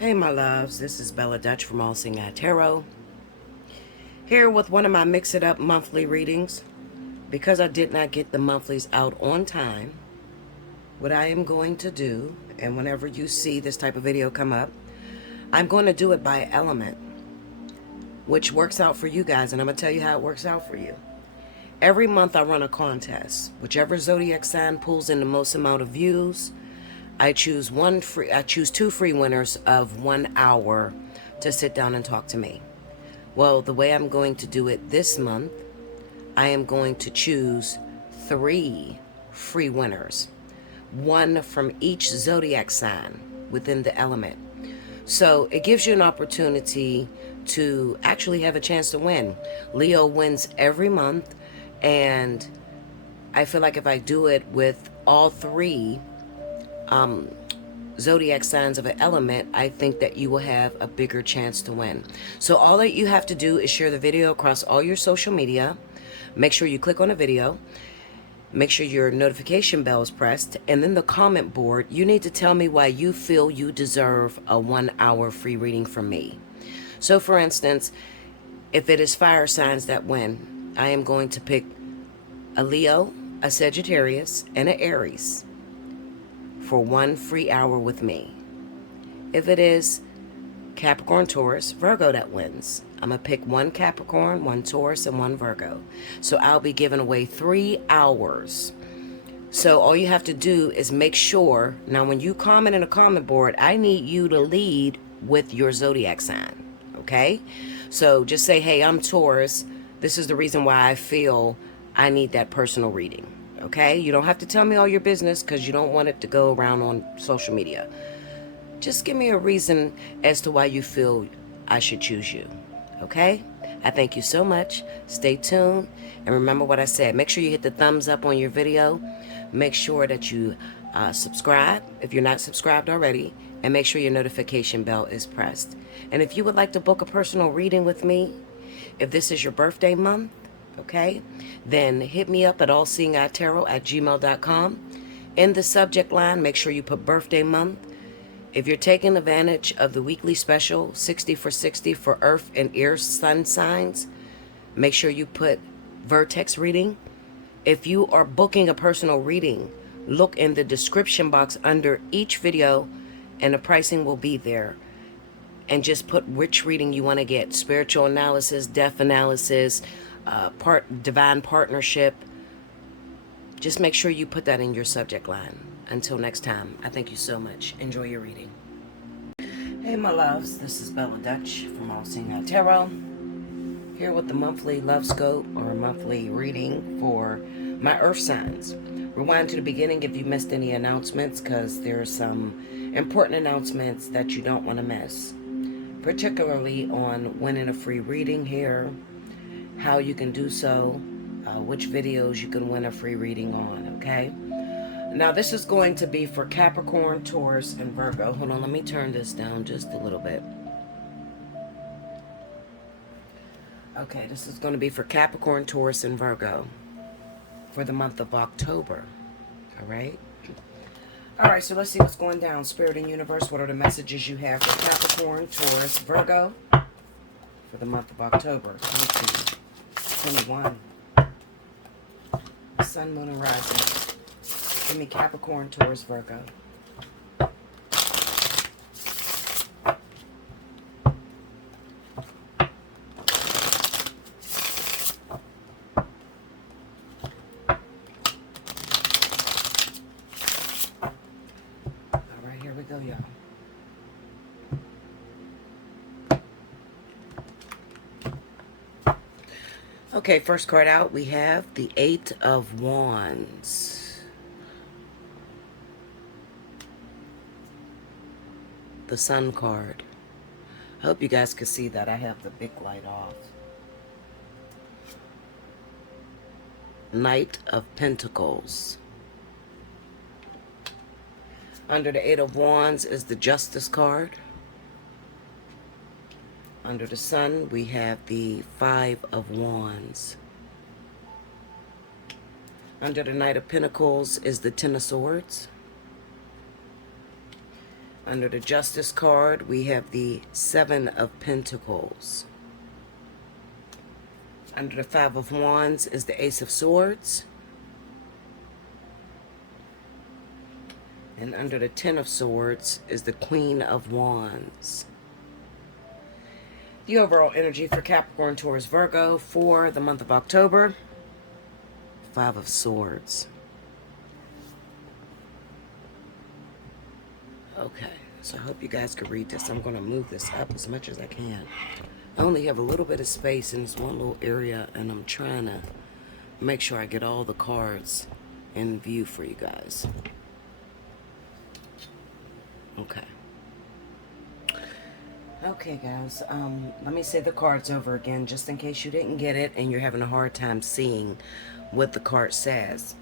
Hey my loves, this is Bella Dutch from Allseeingeyetarot, here with one of my Mix It Up monthly readings. Because I did not get the monthlies out on time, what I am going to do, and whenever you see this type of video come up, I'm going to do it by element, which works out for you guys, and I'm going to tell you how it works out for you. Every month I run a contest. Whichever zodiac sign pulls in the most amount of views, I choose two free winners of 1 hour to sit down and talk to me. Well, the way I'm going to do it this month, I am going to choose 3 free winners, one from each zodiac sign within the element. So it gives you an opportunity to actually have a chance to win. Leo wins every month, and I feel like if I do it with all 3 zodiac signs of an element, I think that you will have a bigger chance to win. So all that you have to do is share the video across all your social media. Make sure you click on the video. Make sure your notification bell is pressed. And then the comment board, you need to tell me why you feel you deserve a 1 hour free reading from me. So for instance, if it is fire signs that win, I am going to pick a Leo, a Sagittarius, and an Aries for 1 free hour with me. If it is Capricorn, Taurus, Virgo that wins, I'm going to pick 1 Capricorn, 1 Taurus, and 1 Virgo. So I'll be giving away 3 hours. So all you have to do is make sure, now when you comment in a comment board, I need you to lead with your zodiac sign, okay? So just say, hey, I'm Taurus. This is the reason why I feel I need that personal reading. Okay, you don't have to tell me all your business because you don't want it to go around on social media. Just give me a reason as to why you feel I should choose you. Okay, I thank you so much. Stay tuned, and remember what I said. Make sure you hit the thumbs up on your video. Make sure that you subscribe if you're not subscribed already, and make sure your notification bell is pressed. And if you would like to book a personal reading with me, if this is your birthday month, okay, then hit me up at allseeingeyetarot@gmail.com. In the subject line, make sure you put birthday month. If you're taking advantage of the weekly special 60 for 60 for earth and air sun signs, make sure you put vertex reading. If you are booking a personal reading, look in the description box under each video and the pricing will be there. And just put which reading you want to get: spiritual analysis, death analysis, divine partnership. Just make sure you put that in your subject line. Until next time, I thank you so much. Enjoy your reading. Hey my loves, this is Bella Dutch from Allseeingeyetarot, here with the monthly love scope or monthly reading for my earth signs. Rewind to the beginning if you missed any announcements, because there are some important announcements that you don't want to miss, particularly on winning a free reading here, how you can do so, which videos you can win a free reading on, okay? Now this is going to be for Capricorn, Taurus, and Virgo. Hold on, let me turn this down just a little bit. Okay, this is going to be for Capricorn, Taurus, and Virgo for the month of October, all right? All right, so let's see what's going down. Spirit and Universe, what are the messages you have for Capricorn, Taurus, Virgo for the month of October 2021? Sun, Moon, and Rising. Give me Capricorn, Taurus, Virgo. All right, here we go, y'all. Okay, first card out, we have the 8 of Wands. The Sun card. I hope you guys can see that I have the big light off. Knight of Pentacles. Under the 8 of Wands is the Justice card. Under the Sun, we have the 5 of Wands. Under the Knight of Pentacles is the Ten of Swords. Under the Justice card, we have the Seven of Pentacles. Under the Five of Wands is the Ace of Swords. And under the Ten of Swords is the Queen of Wands. The overall energy for Capricorn, Taurus, Virgo for the month of October. Five of Swords. Okay, so I hope you guys can read this. I'm going to move this up as much as I can. I only have a little bit of space in this one little area, and I'm trying to make sure I get all the cards in view for you guys. Okay. Okay, guys, let me say the cards over again, just in case you didn't get it and you're having a hard time seeing what the card says.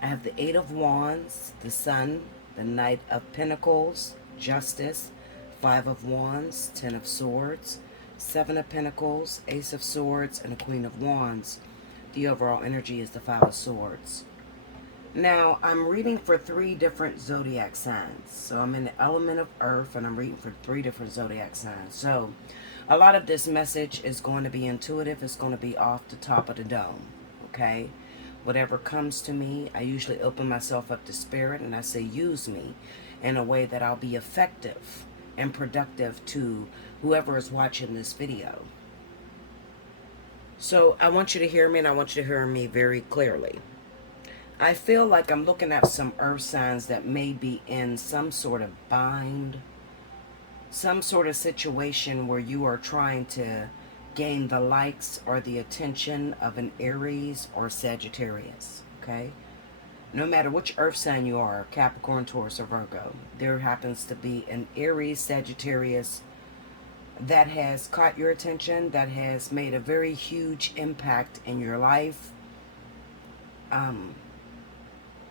I have the Eight of Wands, the Sun, the Knight of Pentacles, Justice, Five of Wands, Ten of Swords, Seven of Pentacles, Ace of Swords, and a Queen of Wands. The overall energy is the Five of Swords. Now, I'm reading for 3 different zodiac signs. So I'm in the element of Earth, and I'm reading for 3 different zodiac signs. So a lot of this message is going to be intuitive. It's going to be off the top of the dome, okay? Whatever comes to me, I usually open myself up to Spirit, and I say, use me in a way that I'll be effective and productive to whoever is watching this video. So I want you to hear me, and I want you to hear me very clearly. I feel like I'm looking at some earth signs that may be in some sort of bind, some sort of situation where you are trying to gain the likes or the attention of an Aries or Sagittarius, okay? No matter which earth sign you are, Capricorn, Taurus, or Virgo, there happens to be an Aries, Sagittarius that has caught your attention, that has made a very huge impact in your life.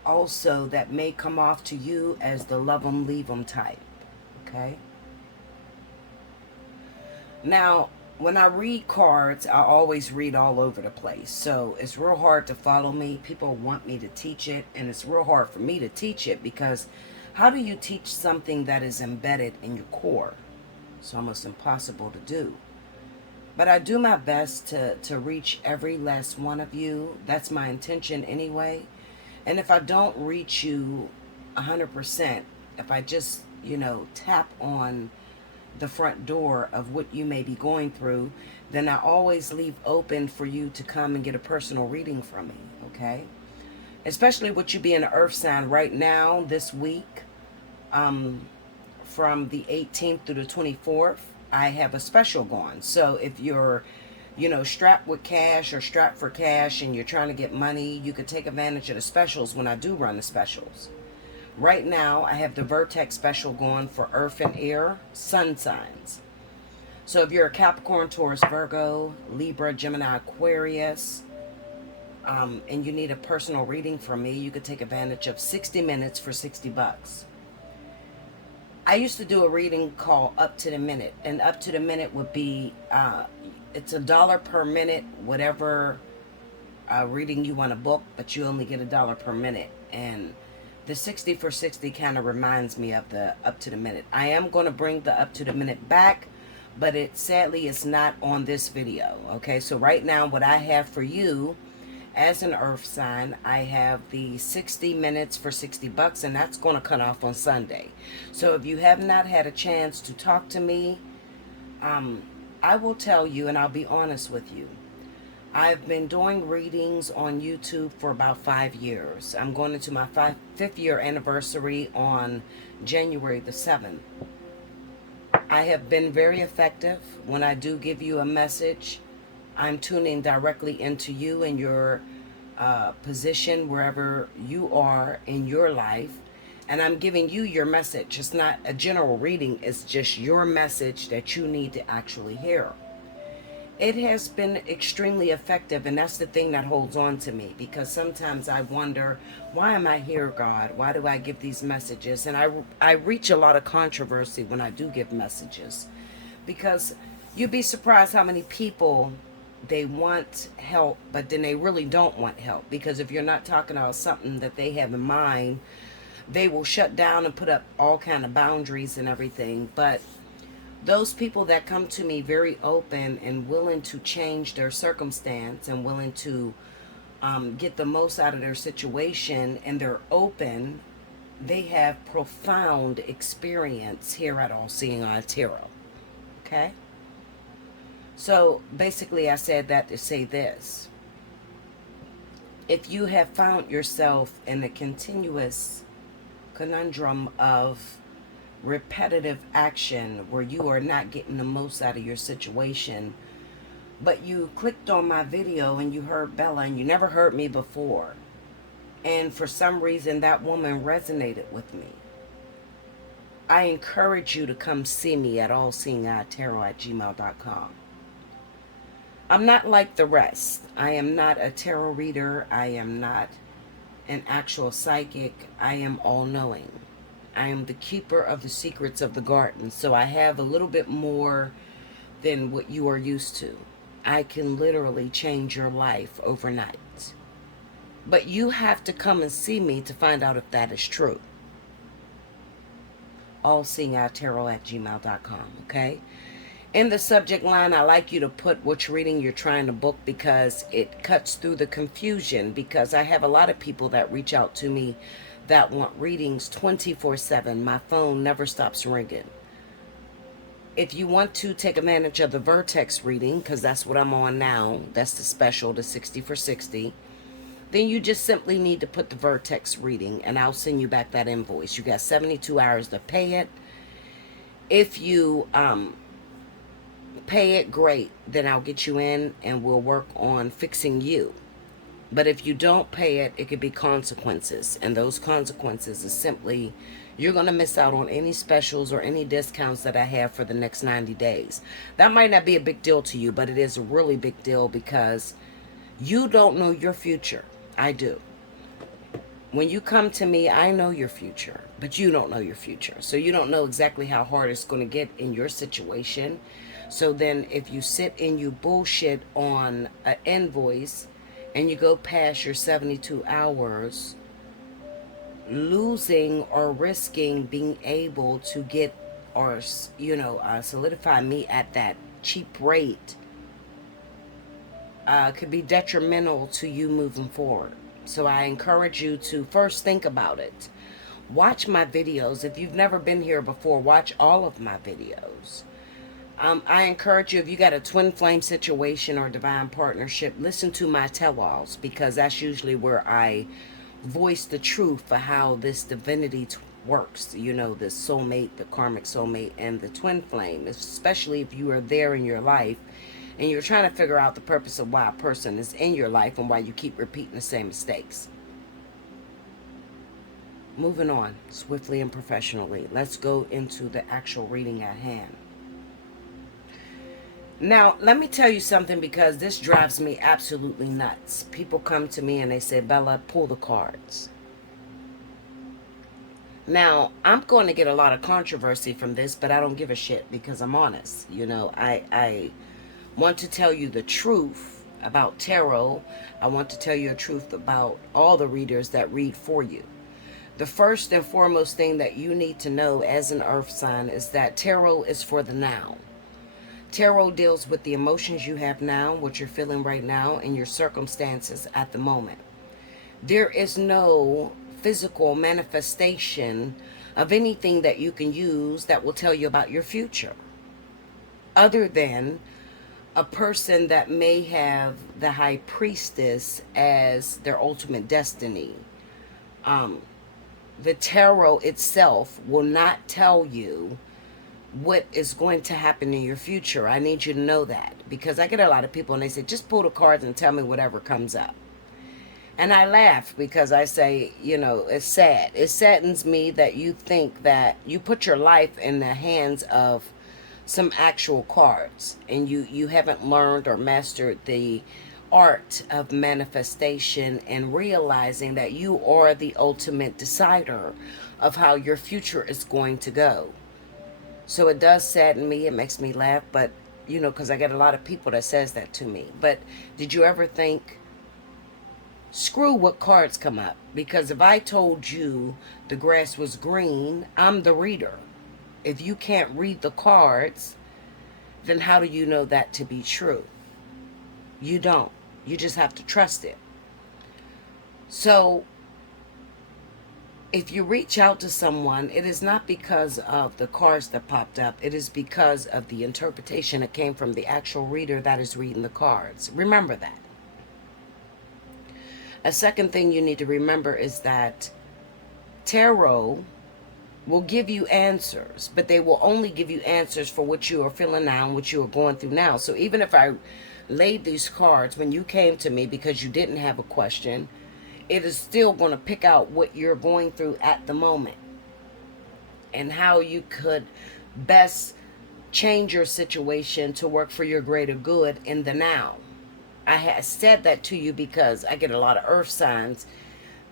Also, that may come off to you as the love 'em, leave 'em type, okay? Now, when I read cards, I always read all over the place. So it's real hard to follow me. People want me to teach it, and it's real hard for me to teach it because how do you teach something that is embedded in your core? It's almost impossible to do. But I do my best to reach every last one of you. That's my intention anyway. And if I don't reach you 100%, if I just, tap on the front door of what you may be going through, then I always leave open for you to come and get a personal reading from me, okay? Especially with you being an earth sign right now, this week, from the 18th through the 24th, I have a special going. So if you're strapped with cash or strapped for cash and you're trying to get money, you could take advantage of the specials when I do run the specials. Right now, I have the Vertex special going for Earth and Air Sun signs. So if you're a Capricorn, Taurus, Virgo, Libra, Gemini, Aquarius, and you need a personal reading from me, you could take advantage of 60 minutes for $60. I used to do a reading called Up to the Minute, and Up to the Minute would be, it's $1 per minute, whatever reading you want to book, but you only get $1 per minute. And the 60 for 60 kind of reminds me of the Up to the Minute. I am going to bring the Up to the Minute back, but sadly it's not on this video. Okay, so right now what I have for you as an earth sign, I have the 60 minutes for $60, and that's going to cut off on Sunday. So if you have not had a chance to talk to me, I will tell you, and I'll be honest with you. I've been doing readings on YouTube for about 5 years. I'm going into my 5th year anniversary on January the 7th. I have been very effective. When I do give you a message, I'm tuning directly into you and your position wherever you are in your life. And I'm giving you your message. It's not a general reading. It's just your message that you need to actually hear. It has been extremely effective, and that's the thing that holds on to me, because sometimes I wonder, why am I here, God? Why do I give these messages? And I reach a lot of controversy when I do give messages, because you'd be surprised how many people, they want help, but then they really don't want help, because if you're not talking about something that they have in mind, they will shut down and put up all kind of boundaries and everything. But those people that come to me very open and willing to change their circumstance and willing to get the most out of their situation, and they're open, they have profound experience here at Allseeingeyetarot. Okay? So basically I said that to say this. If you have found yourself in a continuous conundrum of repetitive action where you are not getting the most out of your situation, but you clicked on my video and you heard Bella and you never heard me before, and for some reason that woman resonated with me, I encourage you to come see me at allseeingeyetarot@gmail.com. I'm not like the rest. I am not a tarot reader. I am not an actual psychic. I am all-knowing. I am the keeper of the secrets of the garden. So I have a little bit more than what you are used to. I can literally change your life overnight. But you have to come and see me to find out if that is true. Allseeingeyetarot@gmail.com, okay? In the subject line, I like you to put which reading you're trying to book, because it cuts through the confusion, because I have a lot of people that reach out to me that want readings 24/7. My phone never stops ringing. If you want to take advantage of the Vertex reading, because that's what I'm on now, that's the special, the 60 for 60, then you just simply need to put the Vertex reading and I'll send you back that invoice. You got 72 hours to pay it. If you pay it, great, then I'll get you in and we'll work on fixing you. But if you don't pay it, it could be consequences, and those consequences is simply you're going to miss out on any specials or any discounts that I have for the next 90 days. That might not be a big deal to you, but it is a really big deal, because you don't know your future. I do. When you come to me, I know your future, but you don't know your future. So you don't know exactly how hard it's going to get in your situation. So then if you sit and you bullshit on an invoice and you go past your 72 hours, losing or risking being able to get or, solidify me at that cheap rate could be detrimental to you moving forward. So I encourage you to first think about it. Watch my videos. If you've never been here before, watch all of my videos. I encourage you, if you got a twin flame situation or divine partnership, listen to my tell-alls, because that's usually where I voice the truth for how this divinity works. You know, the soulmate, the karmic soulmate, and the twin flame, especially if you are there in your life and you're trying to figure out the purpose of why a person is in your life and why you keep repeating the same mistakes. Moving on swiftly and professionally, let's go into the actual reading at hand. Now, let me tell you something, because this drives me absolutely nuts. People come to me and they say, Bella, pull the cards. Now, I'm going to get a lot of controversy from this, but I don't give a shit, because I'm honest. You know, I want to tell you the truth about tarot. I want to tell you the truth about all the readers that read for you. The first and foremost thing that you need to know as an earth sign is that tarot is for the now. Tarot deals with the emotions you have now, what you're feeling right now, and your circumstances at the moment. There is no physical manifestation of anything that you can use that will tell you about your future, other than a person that may have the high priestess as their ultimate destiny. The tarot itself will not tell you what is going to happen in your future. I need you to know that, because I get a lot of people and they say, just pull the cards and tell me whatever comes up. And I laugh, because I say, you know, it's sad. It saddens me that you think that you put your life in the hands of some actual cards, and you haven't learned or mastered the art of manifestation and realizing that you are the ultimate decider of how your future is going to go. So it does sadden me. It makes me laugh, but, you know, because I get a lot of people that says that to me. But did you ever think screw what cards come up. Because if I told you the grass was green, I'm the reader. If you can't read the cards, then how do you know that to be true? You don't. You just have to trust it. So if you reach out to someone, it is not because of the cards that popped up. It is because of the interpretation that came from the actual reader that is reading the cards. Remember that. A second thing you need to remember is that tarot will give you answers, but they will only give you answers for what you are feeling now and what you are going through now. So even if I laid these cards when you came to me because you didn't have a question, it is still going to pick out what you're going through at the moment and how you could best change your situation to work for your greater good in the now. I had said that to you because I get a lot of earth signs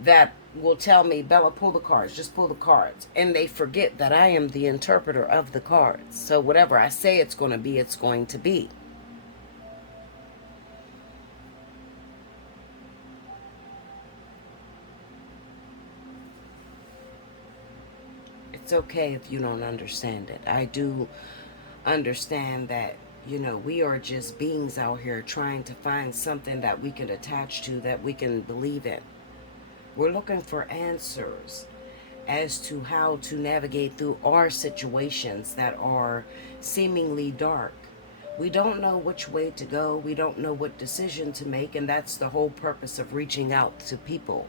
that will tell me, Bella, pull the cards, just pull the cards. And they forget that I am the interpreter of the cards. So whatever I say it's going to be, it's going to be. It's okay if you don't understand it. I do understand that, you know, we are just beings out here trying to find something that we can attach to, that we can believe in. We're looking for answers as to how to navigate through our situations that are seemingly dark. We don't know which way to go. We don't know what decision to make, and that's the whole purpose of reaching out to people.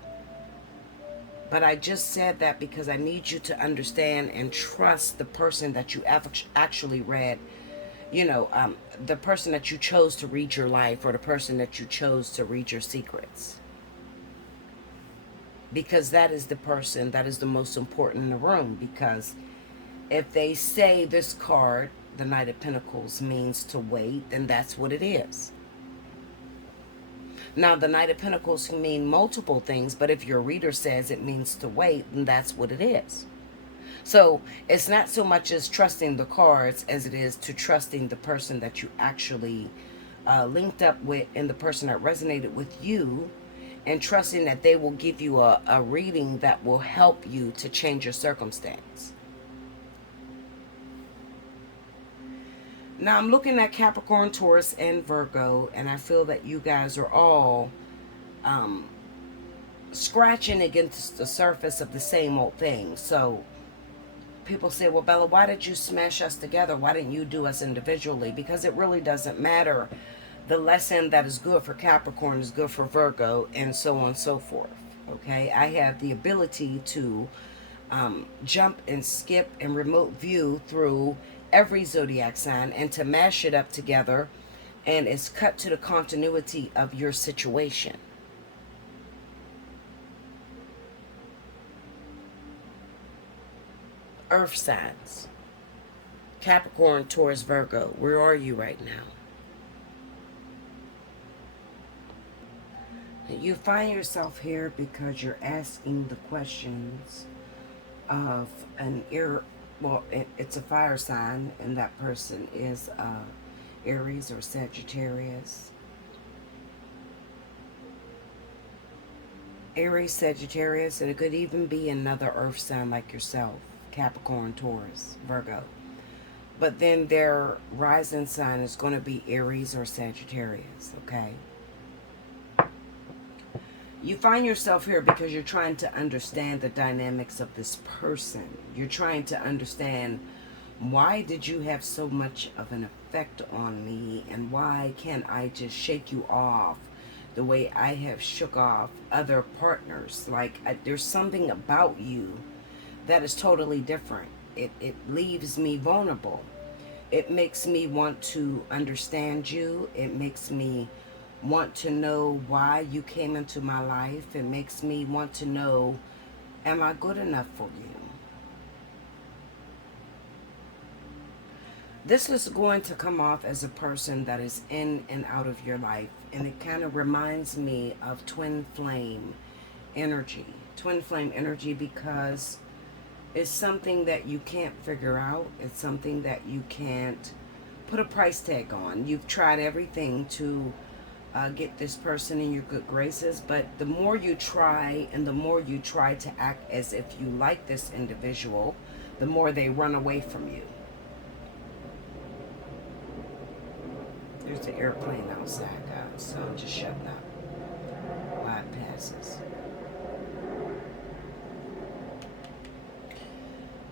But I just said that because I need you to understand and trust the person that you actually read. You know, the person that you chose to read your life, or the person that you chose to read your secrets. Because that is the person that is the most important in the room. Because if they say this card, the Knight of Pentacles, means to wait, then that's what it is. Now, the Knight of Pentacles can mean multiple things, but if your reader says it means to wait, then that's what it is. So it's not so much as trusting the cards as it is to trusting the person that you actually linked up with, and the person that resonated with you, and trusting that they will give you a reading that will help you to change your circumstance. Now I'm looking at Capricorn, Taurus, and Virgo, and I feel that you guys are all scratching against the surface of the same old thing. So people say, well, Bella, why did you smash us together? Why didn't you do us individually? Because it really doesn't matter. The lesson that is good for Capricorn is good for Virgo, and so on and so forth. Okay, I have the ability to jump and skip and remote view through every zodiac sign and to mash it up together, and it's cut to the continuity of your situation. Earth signs. Capricorn, Taurus, Virgo. Where are you right now? You find yourself here because you're asking the questions of an it's a fire sign, and that person is Aries or Sagittarius. Aries, Sagittarius, and it could even be another earth sign like yourself, Capricorn, Taurus, Virgo. But then their rising sign is going to be Aries or Sagittarius, okay? You find yourself here because you're trying to understand the dynamics of this person. You're trying to understand, why did you have so much of an effect on me, and why can't I just shake you off the way I have shook off other partners? Like, there's something about you that is totally different. It leaves me vulnerable. It makes me want to understand you. It makes me want to know why you came into my life. It makes me want to know, am I good enough for you? This is going to come off as a person that is in and out of your life, and it kind of reminds me of twin flame energy. Twin flame energy, because it's something that you can't figure out. It's something that you can't put a price tag on. You've tried everything to get this person in your good graces. But the more you try and the more you try to act as if you like this individual, the more they run away from you. There's the airplane outside, guys, so I'm just shutting up while it passes.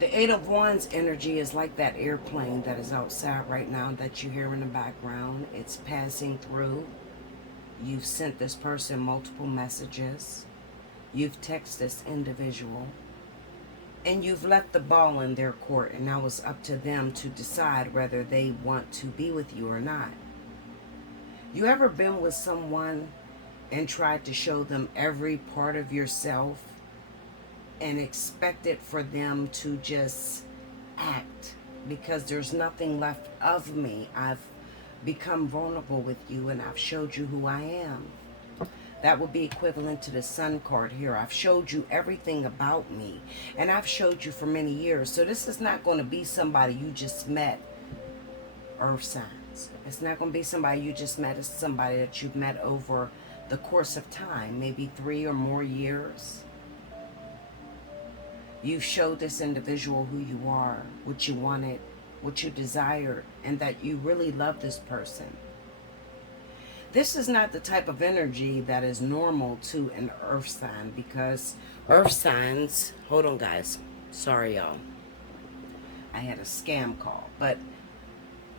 The Eight of Wands energy is like that airplane that is outside right now that you hear in the background. It's passing through. You've sent this person multiple messages. You've texted this individual. And you've left the ball in their court, and now it's up to them to decide whether they want to be with you or not. You ever been with someone and tried to show them every part of yourself and expected for them to just act because there's nothing left of me? I've become vulnerable with you and I've showed you who I am. That would be equivalent to the Sun card here. I've showed you everything about me, and I've showed you for many years. So this is not going to be somebody you just met, earth signs. It's not going to be somebody you just met. It's somebody that you've met over the course of time, maybe 3 or more years. You've showed this individual who you are, what you wanted, what you desired, and that you really love this person. This is not the type of energy that is normal to an earth sign, because earth signs, hold on guys, sorry y'all, I had a scam call, but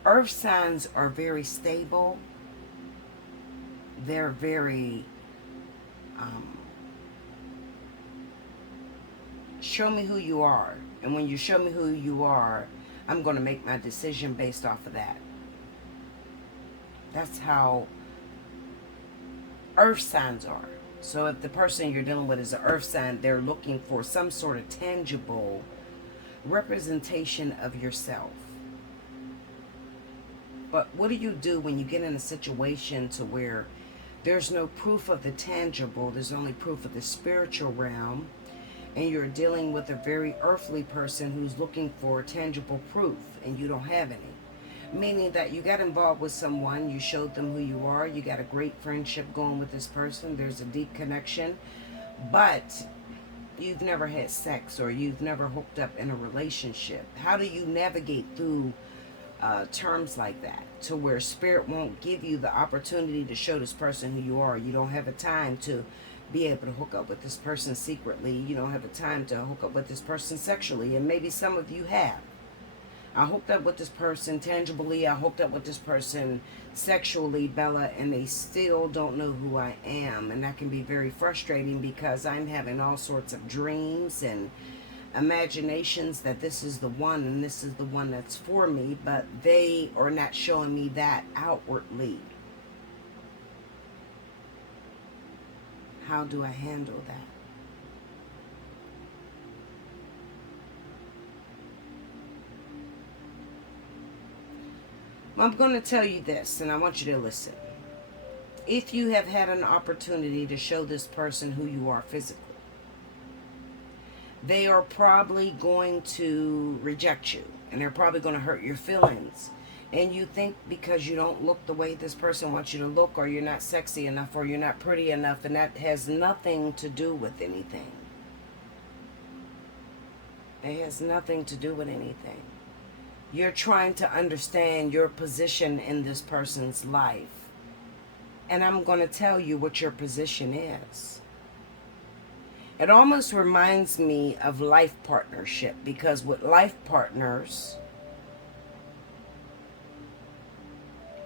earth signs are very stable. They're very, show me who you are. And when you show me who you are, I'm going to make my decision based off of that. That's how earth signs are. So if the person you're dealing with is an earth sign, they're looking for some sort of tangible representation of yourself. But what do you do when you get in a situation to where there's no proof of the tangible, there's only proof of the spiritual realm, and you're dealing with a very earthly person who's looking for tangible proof and you don't have any? Meaning that you got involved with someone, you showed them who you are, you got a great friendship going with this person, there's a deep connection, but you've never had sex or you've never hooked up in a relationship. How do you navigate through terms like that to where spirit won't give you the opportunity to show this person who you are? You don't have a time to be able to hook up with this person secretly. You don't have a time to hook up with this person sexually, and maybe some of you have. I hooked up with this person tangibly, I hooked up with this person sexually, Bella, and they still don't know who I am. And that can be very frustrating because I'm having all sorts of dreams and imaginations that this is the one and this is the one that's for me, but they are not showing me that outwardly. How do I handle that? I'm going to tell you this, and I want you to listen. If you have had an opportunity to show this person who you are physically, they are probably going to reject you, and they're probably going to hurt your feelings. And you think because you don't look the way this person wants you to look, or you're not sexy enough, or you're not pretty enough, and that has nothing to do with anything. It has nothing to do with anything. You're trying to understand your position in this person's life. And I'm going to tell you what your position is. It almost reminds me of life partnership, because with life partners,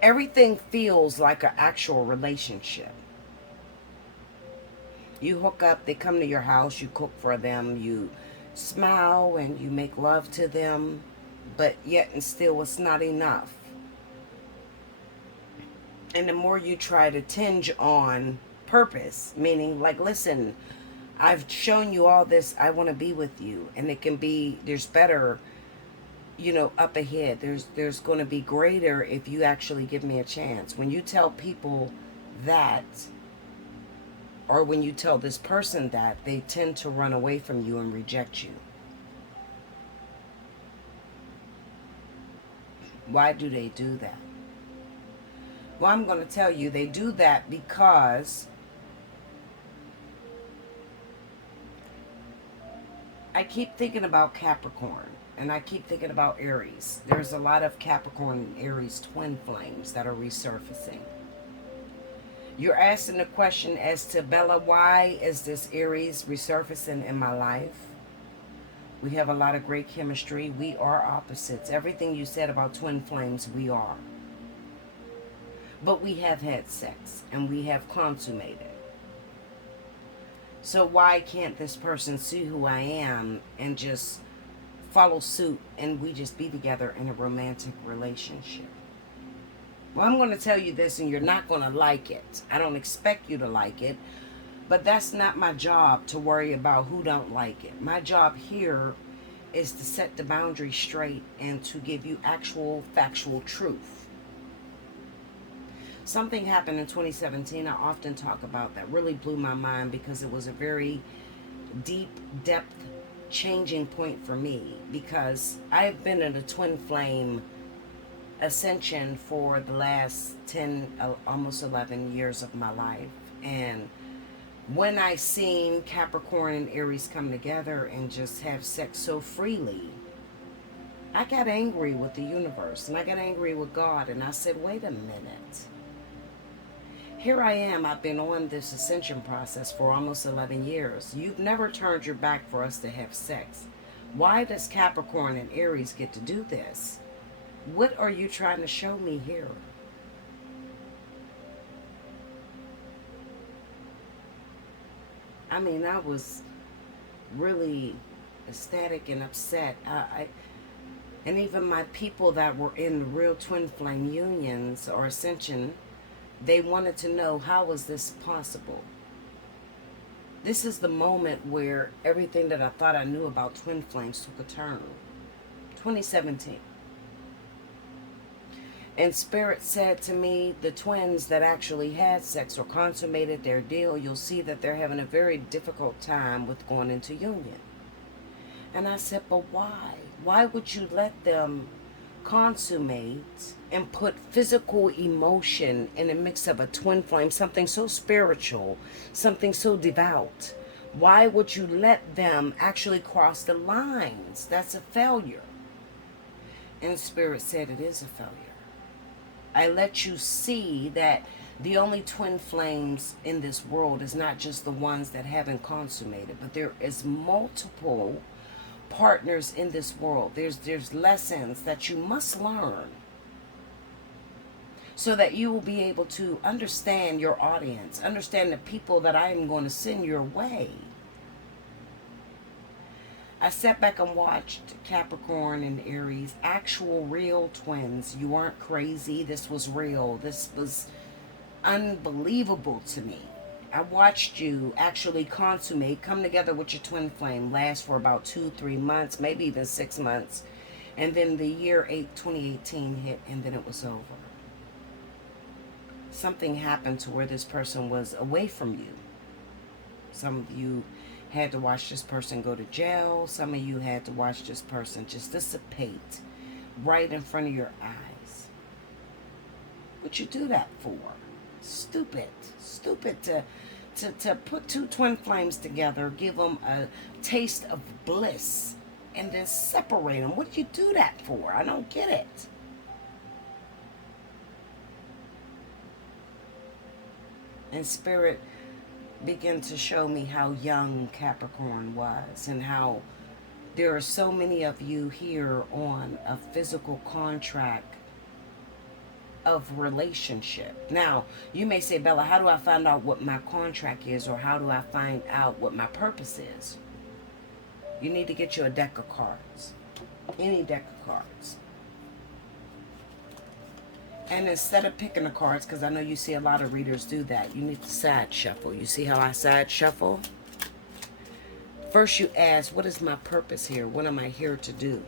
everything feels like an actual relationship. You hook up, they come to your house, you cook for them, you smile and you make love to them, but yet and still it's not enough. And the more you try to tinge on purpose, meaning like, listen, I've shown you all this, I want to be with you, and it can be, there's better, you know, up ahead. There's going to be greater if you actually give me a chance. When you tell people that, or when you tell this person that, they tend to run away from you and reject you. Why do they do that? Well, I'm going to tell you, they do that because I keep thinking about Capricorn and I keep thinking about Aries. There's a lot of Capricorn and Aries twin flames that are resurfacing. You're asking the question as to, Bella, why is this Aries resurfacing in my life? We have a lot of great chemistry. We are opposites. Everything you said about twin flames, we are. But we have had sex and we have consummated. So why can't this person see who I am and just follow suit and we just be together in a romantic relationship? Well, I'm going to tell you this and you're not going to like it. I don't expect you to like it, but that's not my job to worry about who don't like it. My job here is to set the boundary straight and to give you actual factual truth. Something happened in 2017, I often talk about, that really blew my mind because it was a very deep, depth changing point for me, because I've been in a twin flame ascension for the last 10, almost 11 years of my life. And when I seen Capricorn and Aries come together and just have sex so freely, I got angry with the universe and I got angry with God, and I said, wait a minute. Here I am, I've been on this ascension process for almost 11 years. You've never turned your back for us to have sex. Why does Capricorn and Aries get to do this? What are you trying to show me here? I mean, I was really ecstatic and upset. And even my people that were in the real twin flame unions or ascension, they wanted to know, how was this possible? This is the moment where everything that I thought I knew about twin flames took a turn. 2017. And Spirit said to me, the twins that actually had sex or consummated their deal, you'll see that they're having a very difficult time with going into union. And I said, but why? Why would you let them consummate and put physical emotion in a mix of a twin flame, something so spiritual, something so devout? Why would you let them actually cross the lines? That's a failure. And Spirit said, it is a failure. I let you see that the only twin flames in this world is not just the ones that haven't consummated, but there is multiple partners in this world. There's lessons that you must learn so that you will be able to understand your audience, understand the people that I am going to send your way. I sat back and watched Capricorn and Aries, actual real twins. You weren't crazy. This was real. This was unbelievable to me. I watched you actually consummate, come together with your twin flame, last for about 2-3 months, maybe even 6 months. And then the year 2018 hit, and then it was over. Something happened to where this person was away from you. Some of you had to watch this person go to jail. Some of you had to watch this person just dissipate right in front of your eyes. What'd you do that for? Stupid. Stupid to put two twin flames together, give them a taste of bliss, and then separate them. What did you do that for? I don't get it. And Spirit began to show me how young Capricorn was, and how there are so many of you here on a physical contract of relationship. Now, you may say, Bella, how do I find out what my contract is, or how do I find out what my purpose is? You need to get you a deck of cards. Any deck of cards. And instead of picking the cards, because I know you see a lot of readers do that, you need to side shuffle. You see how I side shuffle? First you ask, what is my purpose here? What am I here to do?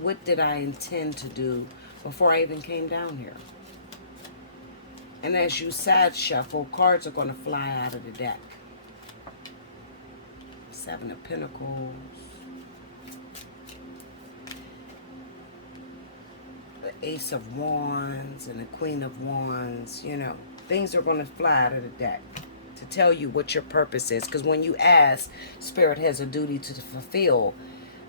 What did I intend to do before I even came down here? And as you side shuffle, cards are going to fly out of the deck. 7 of Pentacles. Ace of Wands and the Queen of Wands. You know, things are going to fly out of the deck to tell you what your purpose is. Because when you ask, Spirit has a duty to fulfill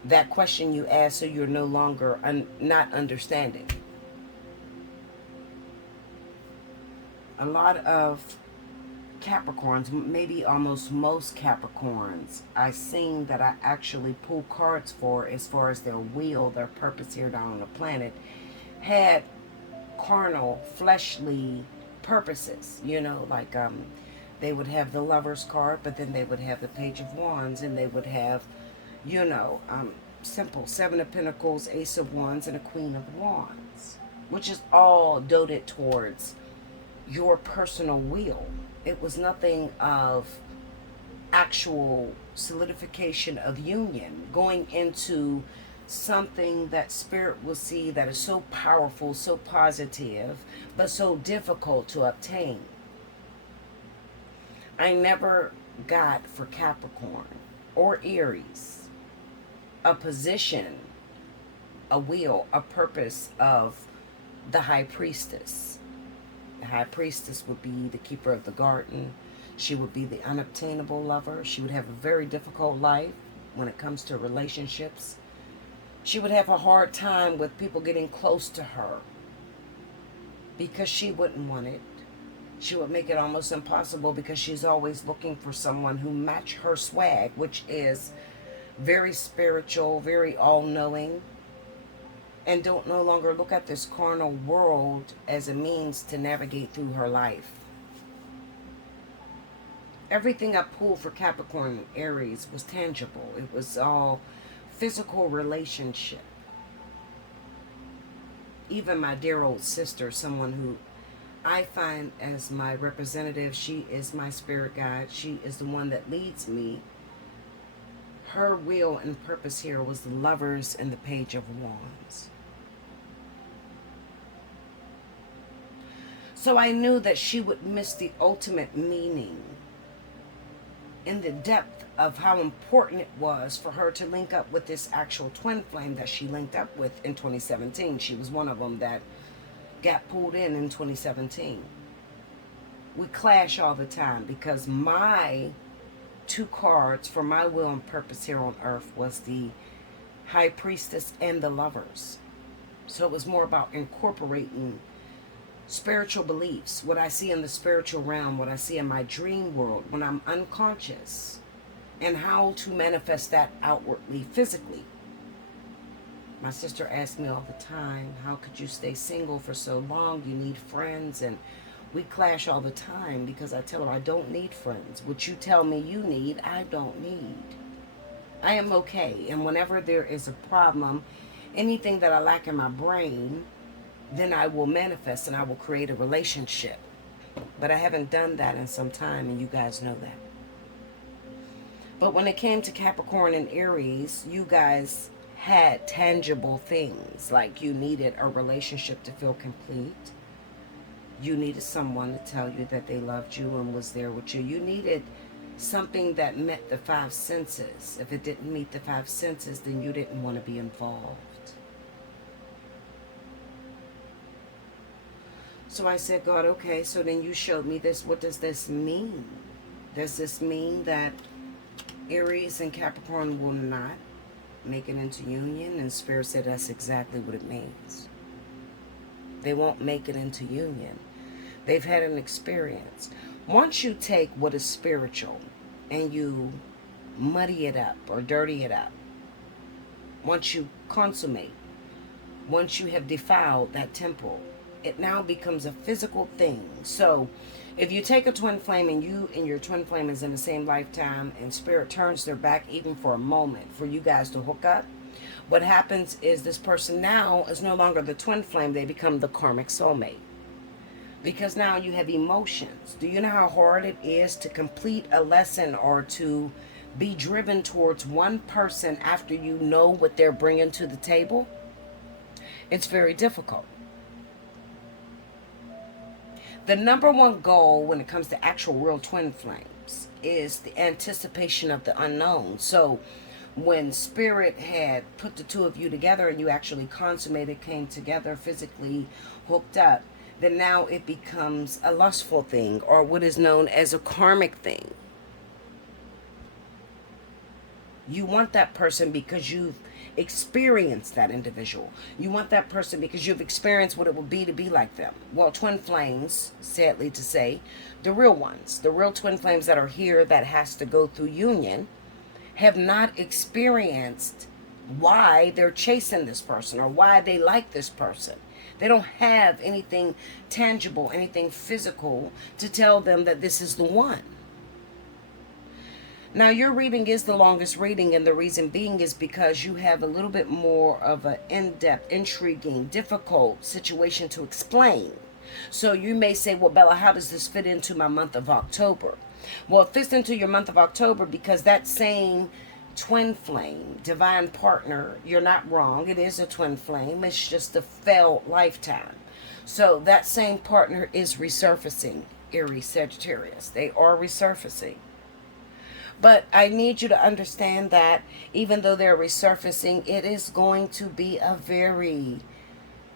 that question you ask, so you're no longer not understanding. A lot of Capricorns, maybe almost most Capricorns, I've seen that I actually pull cards for as far as their will, their purpose here down on the planet, had carnal, fleshly purposes. You know, like they would have the Lover's card, but then they would have the Page of Wands, and they would have, you know, simple Seven of Pentacles, Ace of Wands, and a Queen of Wands, which is all doted towards your personal will. It was nothing of actual solidification of union, going into something that Spirit will see that is so powerful, so positive, but so difficult to obtain. I never got for Capricorn or Aries a position, a will, a purpose of the High Priestess. The High Priestess would be the keeper of the garden. She would be the unobtainable lover. She would have a very difficult life when it comes to relationships. She would have a hard time with people getting close to her because she wouldn't want it. She would make it almost impossible because she's always looking for someone who match her swag, which is very spiritual, very all-knowing, and don't no longer look at this carnal world as a means to navigate through her life. Everything I pulled for Capricorn and Aries was tangible. It was all physical relationship. Even my dear old sister, someone who I find as my representative, she is my spirit guide. She is the one that leads me. Her will and purpose here was the Lovers and the Page of Wands. So I knew that she would miss the ultimate meaning in the depth of how important it was for her to link up with this actual twin flame that she linked up with in 2017. She was one of them that got pulled in 2017. We clash all the time because my two cards for my will and purpose here on earth was the High Priestess and the Lovers. So it was more about incorporating spiritual beliefs, what I see in the spiritual realm, what I see in my dream world when I'm unconscious, and how to manifest that outwardly, physically. My sister asked me all the time, how could you stay single for so long? You need friends. And we clash all the time because I tell her I don't need friends. What you tell me you need, I don't need. I am okay. And whenever there is a problem, anything that I lack in my brain, then I will manifest and I will create a relationship. But I haven't done that in some time, and you guys know that. But when it came to Capricorn and Aries, you guys had tangible things. Like you needed a relationship to feel complete. You needed someone to tell you that they loved you and was there with you. You needed something that met the five senses. If it didn't meet the five senses, then you didn't want to be involved. So I said, God, okay, so then you showed me this. What does this mean? Does this mean that Aries and Capricorn will not make it into union? And Spirit said that's exactly what it means. They won't make it into union. They've had an experience. Once you take what is spiritual and you muddy it up or dirty it up, once you consummate, once you have defiled that temple, it now becomes a physical thing. So if you take a twin flame and you and your twin flame is in the same lifetime and Spirit turns their back even for a moment for you guys to hook up, what happens is this person now is no longer the twin flame. They become the karmic soulmate. Because now you have emotions. Do you know how hard it is to complete a lesson or to be driven towards one person after you know what they're bringing to the table? It's very difficult. The number one goal when it comes to actual real twin flames is the anticipation of the unknown. So when spirit had put the two of you together and you actually consummated, came together, physically hooked up, then now it becomes a lustful thing, or what is known as a karmic thing. You want that person because you've experienced that individual. You want that person because you've experienced what it would be to be like them. Well, twin flames, sadly to say, the real ones, the real twin flames that are here that has to go through union, have not experienced why they're chasing this person or why they like this person. They don't have anything tangible, anything physical to tell them that this is the one. Now, your reading is the longest reading, and the reason being is because you have a little bit more of an in-depth, intriguing, difficult situation to explain. So you may say, well, Bella, how does this fit into my month of October? Well, it fits into your month of October because that same twin flame, divine partner, you're not wrong. It is a twin flame. It's just a failed lifetime. So that same partner is resurfacing, Aries, Sagittarius. They are resurfacing. But I need you to understand that even though they're resurfacing, it is going to be a very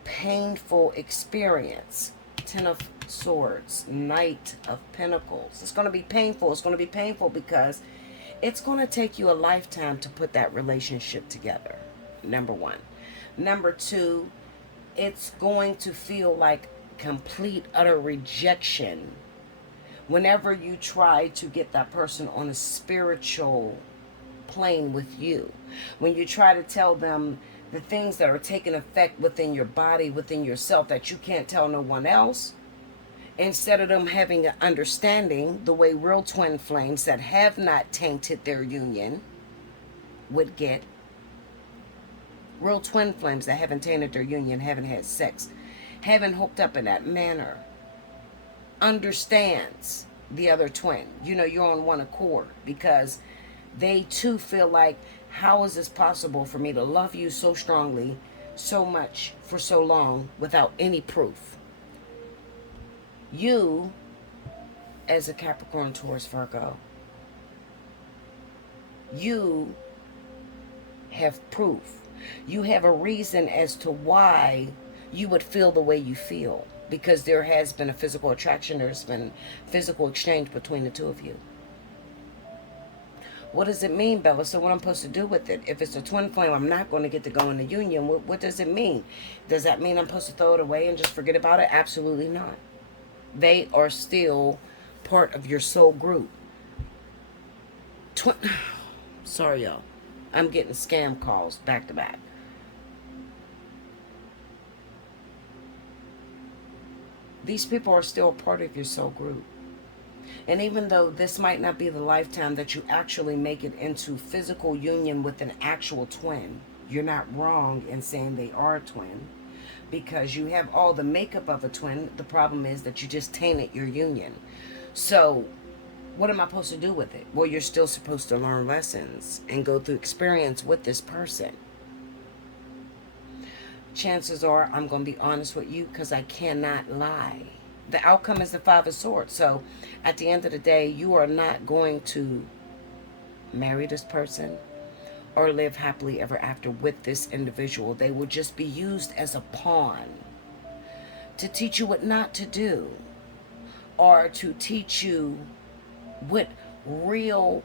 painful experience. Ten of Swords, Knight of Pentacles. It's going to be painful. It's going to be painful because it's going to take you a lifetime to put that relationship together. Number one. Number two, it's going to feel like complete, utter rejection whenever you try to get that person on a spiritual plane with you. When you try to tell them the things that are taking effect within your body, within yourself, that you can't tell no one else, instead of them having an understanding the way real twin flames that have not tainted their union would get. Real twin flames that haven't tainted their union, haven't had sex, haven't hooked up in that manner, understands the other twin. You know, you're on one accord because they too feel like, how is this possible for me to love you so strongly, so much, for so long without any proof? You, as a Capricorn, Taurus, Virgo, you have proof. You have a reason as to why you would feel the way you feel. Because there has been a physical attraction, there's been physical exchange between the two of you. What does it mean, Bella? So what I'm supposed to do with it? If it's a twin flame, I'm not going to get to go in the union. What does it mean? Does that mean I'm supposed to throw it away and just forget about it? Absolutely not. They are still part of your soul group. Sorry, y'all. I'm getting scam calls back to back. These people are still part of your soul group. And even though this might not be the lifetime that you actually make it into physical union with an actual twin, you're not wrong in saying they are a twin, because you have all the makeup of a twin. The problem is that you just tainted your union. So what am I supposed to do with it? Well, you're still supposed to learn lessons and go through experience with this person. Chances are I'm going to be honest with you because I cannot lie. The outcome is the Five of Swords. So at the end of the day, you are not going to marry this person or live happily ever after with this individual. They will just be used as a pawn to teach you what not to do, or to teach you what real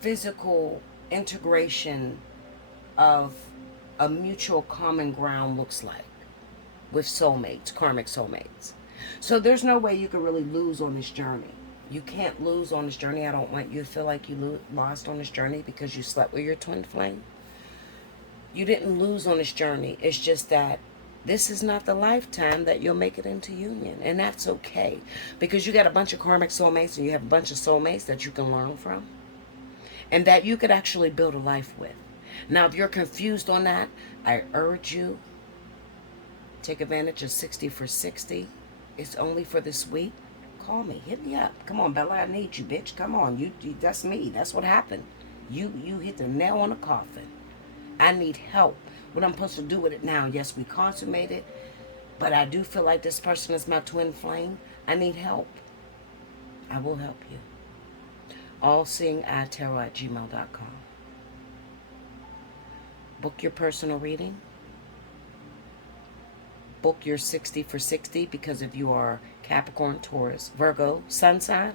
physical integration of a mutual common ground looks like with soulmates, karmic soulmates. So there's no way you can really lose on this journey. You can't lose on this journey. I don't want you to feel like you lost on this journey because you slept with your twin flame. You didn't lose on this journey. It's just that this is not the lifetime that you'll make it into union. And that's okay. Because you got a bunch of karmic soulmates and you have a bunch of soulmates that you can learn from. And that you could actually build a life with. Now, if you're confused on that, I urge you, take advantage of 60 for 60. It's only for this week. Call me. Hit me up. Come on, Bella. I need you, bitch. Come on. You that's me. That's what happened. You hit the nail on the coffin. I need help. What I'm supposed to do with it now? Yes, we consummated, but I do feel like this person is my twin flame. I need help. I will help you. Allseeingeyetarot@gmail.com. Book your personal reading. Book your 60 for 60, because if you are Capricorn, Taurus, Virgo, Sun sign,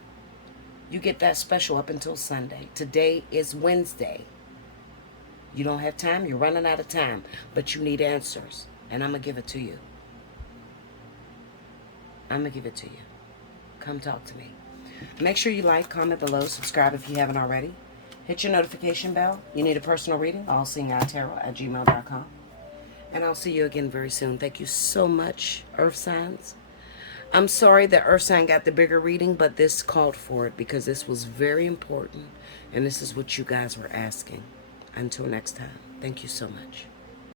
you get that special up until Sunday. Today is Wednesday. You don't have time. You're running out of time. But you need answers. And I'm going to give it to you. I'm going to give it to you. Come talk to me. Make sure you like, comment below, subscribe if you haven't already. Hit your notification bell. You need a personal reading? Allseeingeyetarot@gmail.com. And I'll see you again very soon. Thank you so much, Earth signs. I'm sorry that Earth sign got the bigger reading, but this called for it because this was very important. And this is what you guys were asking. Until next time, thank you so much.